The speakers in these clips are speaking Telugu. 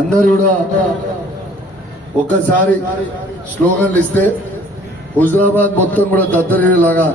అందరూ కూడా ఒక్కసారి స్లోగన్లు ఇస్తే హుజరాబాద్ మొత్తం కూడా దద్దరిలాగా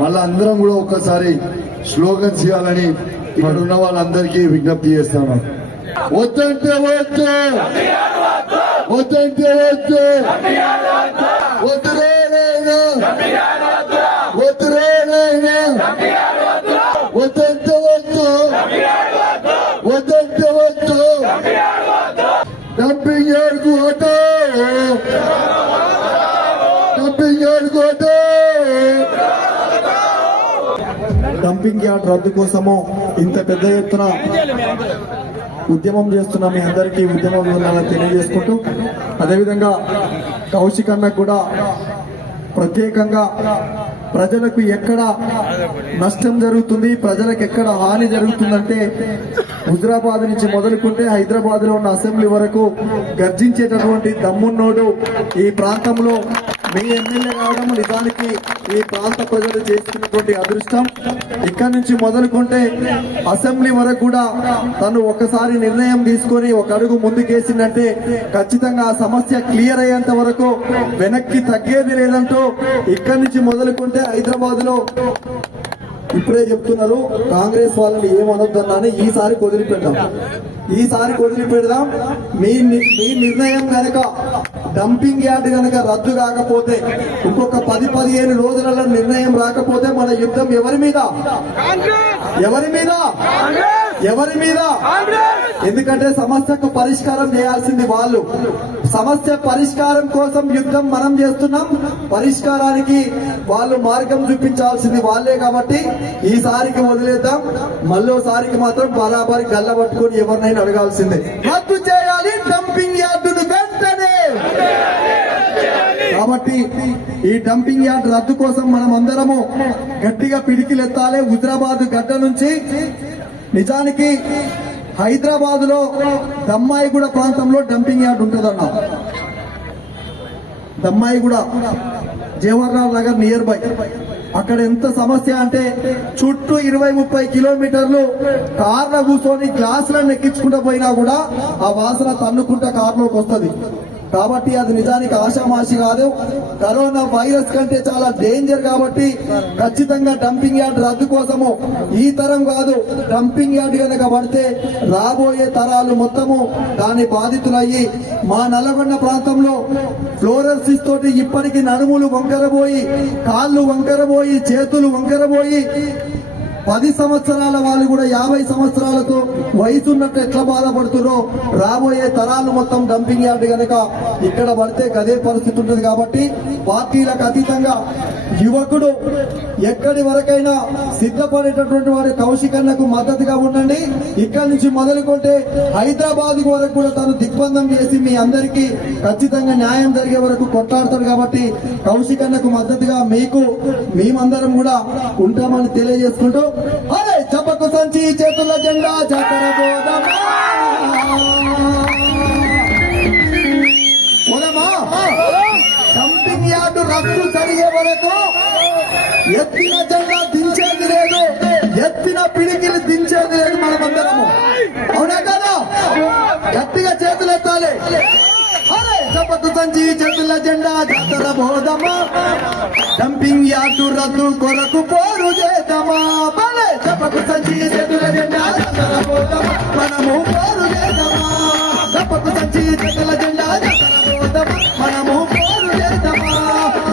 మళ్ళా అందరం కూడా ఒక్కసారి స్లోగన్స్ ఇవ్వాలని ఇక్కడ ఉన్న వాళ్ళందరికీ విజ్ఞప్తి చేస్తాను. వద్దంటే వద్దు, వద్దంటే వద్దు, వద్దురేనైనా, వద్దురేనైనా, వద్దంటే వద్దు, వద్దంటే వద్దు. డంపింగ్ యార్డ్ కు హటో, డంపింగ్ యార్డ్ కు హటో. డంపింగ్ యార్డ్ రద్దు కోసము ఇంత పెద్ద ఎత్తున ఉద్యమం చేస్తున్న మీ అందరికీ ఉద్యమ వివరాలను తెలియజేసుకుంటూ, అదేవిధంగా కౌశిక్ అన్నకు కూడా ప్రత్యేకంగా ప్రజలకు ఎక్కడ నష్టం జరుగుతుంది, ప్రజలకు ఎక్కడ హాని జరుగుతుందంటే హుజరాబాద్ నుంచి మొదలుకుంటే హైదరాబాద్ లో ఉన్న అసెంబ్లీ వరకు గర్జించేటటువంటి దమ్మున్నోడు ఈ ప్రాంతంలో మీ ఎమ్మెల్యే కావడం నిజానికి ఈ ప్రాంత ప్రజలు చేసుకున్నటువంటి అదృష్టం. ఇక్కడి నుంచి మొదలుకుంటే అసెంబ్లీ వరకు కూడా తను ఒకసారి నిర్ణయం తీసుకొని ఒక అడుగు ముందుకేసిందంటే ఖచ్చితంగా ఆ సమస్య క్లియర్ అయ్యేంత వరకు వెనక్కి తగ్గేది లేదంటూ ఇక్కడి నుంచి మొదలుకుంటే హైదరాబాద్ లో ఇప్పుడే చెప్తున్నారు కాంగ్రెస్ వాళ్ళని ఏమనొద్దన్నాని ఈసారి వదిలిపెట్టాం, ఈసారి వదిలిపెడదాం. మీ నిర్ణయం కనుక డంపింగ్ యార్డ్ కనుక రద్దు కాకపోతే, ఇంకొక 10-15 రోజులలో నిర్ణయం రాకపోతే మన యుద్ధం ఎవరి మీద, ఎవరి మీద, ఎవరి మీద? ఎందుకంటే సమస్యకు పరిష్కారం చేయాల్సింది వాళ్ళు. సమస్య పరిష్కారం కోసం యుద్ధం మనం చేస్తున్నాం, పరిష్కారానికి వాళ్ళు మార్గం చూపించాల్సింది వాళ్ళే. కాబట్టి ఈసారికి వదిలేద్దాం, మళ్ళోసారికి మాత్రం బరాబరి గల్ల పట్టుకొని ఎవరినైనా అడగాల్సిందే. రద్దు చేయాలి డంపింగ్ యార్డును వెంటనే. కాబట్టి ఈ డంపింగ్ యార్డ్ రద్దు కోసం మనం అందరము గట్టిగా పిడికిలెత్తాలి. హుజరాబాద్ గడ్డ నుంచి నిజానికి హైదరాబాద్ లో దమ్మాయిగూడ ప్రాంతంలో డంపింగ్ యార్డ్ ఉంటుందన్నా. Dammaiguda Jawaharlal Nagar near by. అక్కడ ఎంత సమస్య అంటే చుట్టూ 20-30 కిలోమీటర్లు కార్లో కూర్చొని గ్లాసులను ఎక్కించుకుంటూ పోయినా కూడా ఆ వాసన తన్నుకుంటా కార్లోకి వస్తుంది. కాబట్టి అది నిజానికి ఆషామాషి కాదు, కరోనా వైరస్ కంటే చాలా డేంజర్. కాబట్టి ఖచ్చితంగా డంపింగ్ యార్డ్ రద్దు కోసము ఈ తరం కాదు, డంపింగ్ యార్డ్ కనుక పడితే రాబోయే తరాలు మొత్తము దాని బాధితులయ్యి మా నల్లగొండ ప్రాంతంలో ఫ్లోరోసిస్ తోటి ఇప్పటికి నడుములు వంకరబోయి, కాళ్ళు వంకరబోయి, చేతులు వంకరబోయి 10 సంవత్సరాల వాళ్ళు కూడా 50 సంవత్సరాలతో వయసు ఉన్నట్టు ఎట్లా బాధపడుతున్నారో రాబోయే తరాలు మొత్తం డంపింగ్ యార్డ్ గనక ఇక్కడ పడితే గదే పరిస్థితి ఉంటుంది. కాబట్టి పార్టీలకు అతీతంగా యువకుడు ఎక్కడి వరకైనా సిద్ధపడేటటువంటి వారి కౌశిక్ అన్నకు మద్దతుగా ఉండండి. ఇక్కడి నుంచి మొదలుకుంటే హైదరాబాద్ వరకు కూడా తను దిగ్బంధం చేసి మీ అందరికీ ఖచ్చితంగా న్యాయం జరిగే వరకు కొట్లాడతాడు. కాబట్టి కౌశిక్ అన్నకు మద్దతుగా మీకు మేమందరం కూడా ఉంటామని తెలియజేసుకుంటూ, అరే చప్పకు సంచి చేతుల జెండా జాతర డంపింగ్ యార్డు రద్దు జరిగే వరకు ఎత్తిన జెండా దించేది లేదు, ఎత్తిన పిడికిలు దించేది లేదు. మనమందరము అవునా కదా? గట్టిగా చేతులు ఎత్తాలి. అరే చప్పకు సంచి చేతుల జెండా జాతర బోధమా, డంపింగ్ యార్డు రద్దు కొరకు పోరు చేద్దామా. భలే చప్పకు సంచి చేతుల జెండా జాతర బోధమా, మనము పోరు చేద్దామా. చప్పకు సంచి చేతుల జెండా జాతర బోధమా, మనము పోరు చేద్దామా.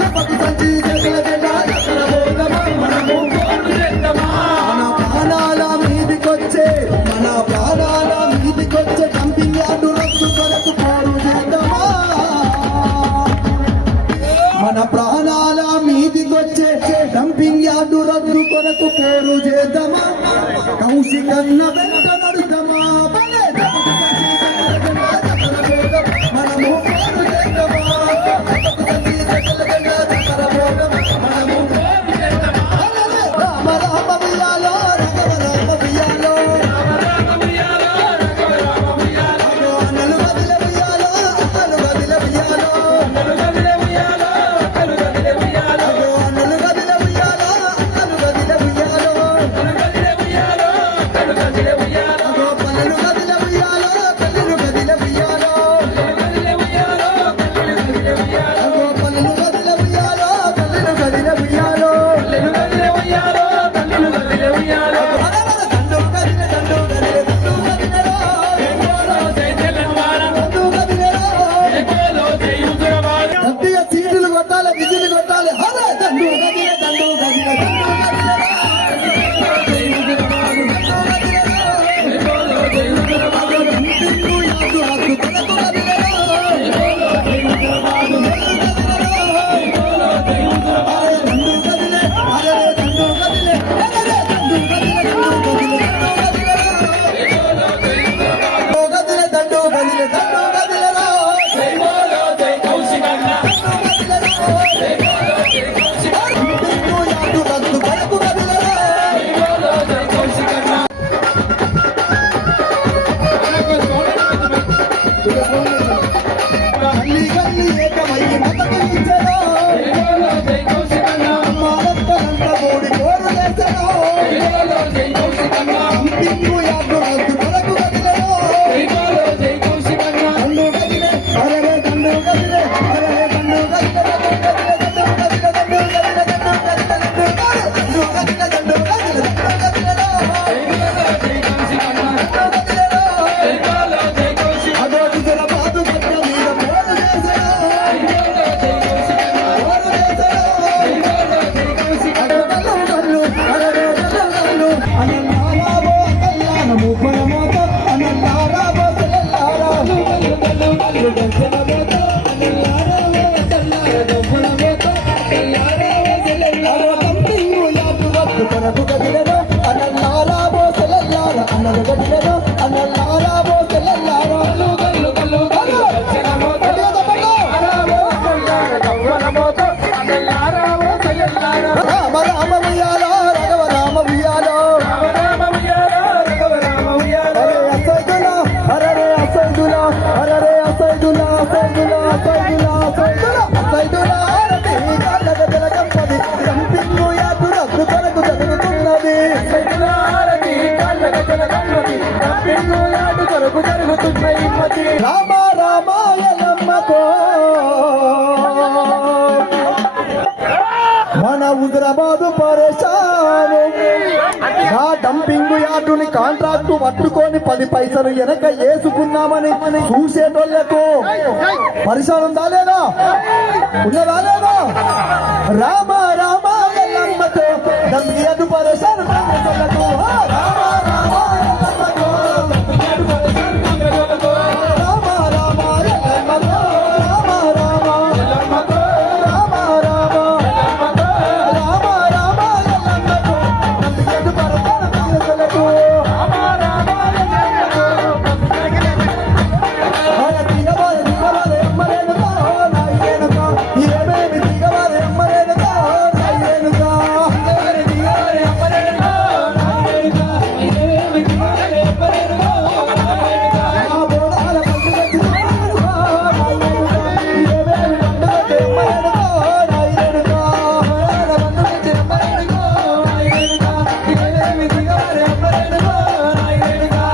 చప్పకు సంచి చేతుల జెండా జాతర బోధమా, మనము పోరు చేద్దామా. మన ప్రాణాల మీదికొచ్చే డంపింగ్ యార్డు రద్దు కొరకు పోరు చేద్దామా. మన ప్రాణాల మీదికొచ్చే డంపింగ్ యార్డు రద్దు కొరకు పోరు చేద్దామా. కౌశిక్ అన్న వెంట నడుద్దామా. మనము పోరు చేద్దామా. రామ రామ వియాలో, రఘవ రామ వియాలో, అన్నలు వదిల వియాలో, అన్నలు వదిల వియాలో, అన్నలు వదిల వియాలో, అన్నలు వదిల వియాలో, పల్లెలు వదిల వియాలో, పల్లెలు వదిల వియాలో, పల్లెలు వదిల వియాలో, పల్లెలు వదిల వియాలో. దండు కదిలే, దండు కదిలే, దండు కదిలేరో, దండు కదిలేరో. గట్టిగా సీటులు కొట్టాలి, విజిలు కొట్టాలి. అరే దండు కదిలే, దండు కదిలే, దండు రామ రామాయణమ్మకో మన హుజరాబాదు పరేషాను నా డంపింగ్ యార్డుని కాంట్రాక్టు పట్టుకొని 10 పైసలు వెనక వేసుకున్నామని చూసేటోళ్లకు పరిశాన్ ఉందా లేదా ఉన్నదా లేదా రామ రామ ఎల్లమ్మతో డంపింగ్ యార్డు పరేషాను కాంగ్రెస్లకు రామ రామ ఎల్లమ్మతో రామ రామ ఎల్లమ్మతో రామ రామ ఎల్లమ్మతో రామ రామ రామ రామ ఎల్లమ్మతో డంపింగ్ యార్డు పరేషాను కాంగ్రెస్లకు రామ రామ ఎల్లమ్మతో దిగవారే దిగవారే అమ్మరేనుగా నాయనుగా ఏమేమి దిగవారే అమ్మరేనుగా నాయనుగా దిగవారే అమ్మరేనుగా నాయనుగా ఏమేమి దిగవారే అమ్మరేనుగా నాయనుగా ఆ బోడాల పండుగ నాయనుగా ఏమేమి పండుగ అమ్మరేనుగా నాయనుగా బోడాల పండుగ అమ్మరేనుగా నాయనుగా ఏమేమి దిగవారే అమ్మరేనుగా నాయనుగా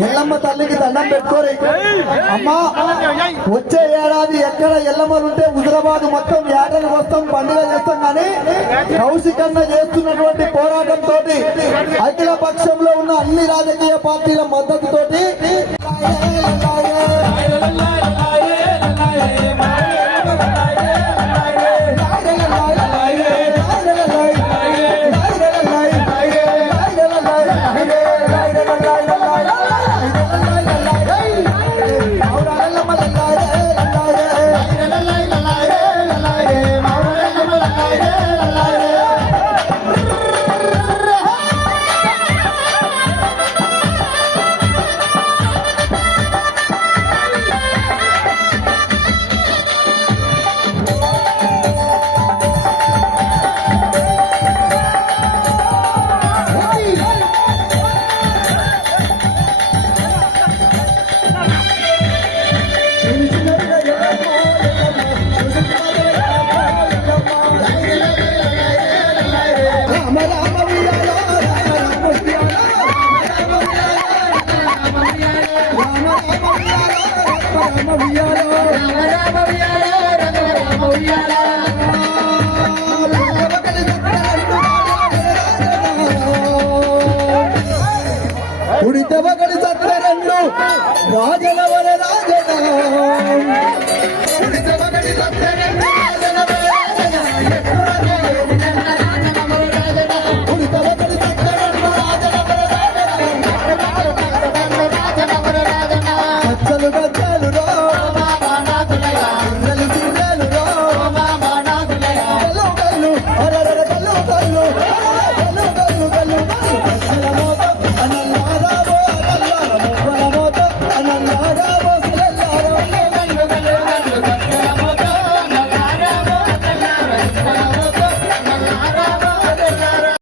ఎల్లమ్మ తల్లికి దండం పెట్టుకోరు అమ్మా వచ్చే ఏడాది ఎక్కడ ఎల్లమ్మలు ఉంటే హుజరాబాద్ మొత్తం ఏటలు వస్తాం పండుగ చేస్తాం కానీ కౌశికన్న చేస్తున్నటువంటి పోరాటంతో అఖిల పక్షంలో ఉన్న అన్ని రాజకీయ పార్టీల మద్దతుతోటి ఉడితవగడి సత్తరెండు రాజనవర రాజన ఉడితవగడి సత్తరెండు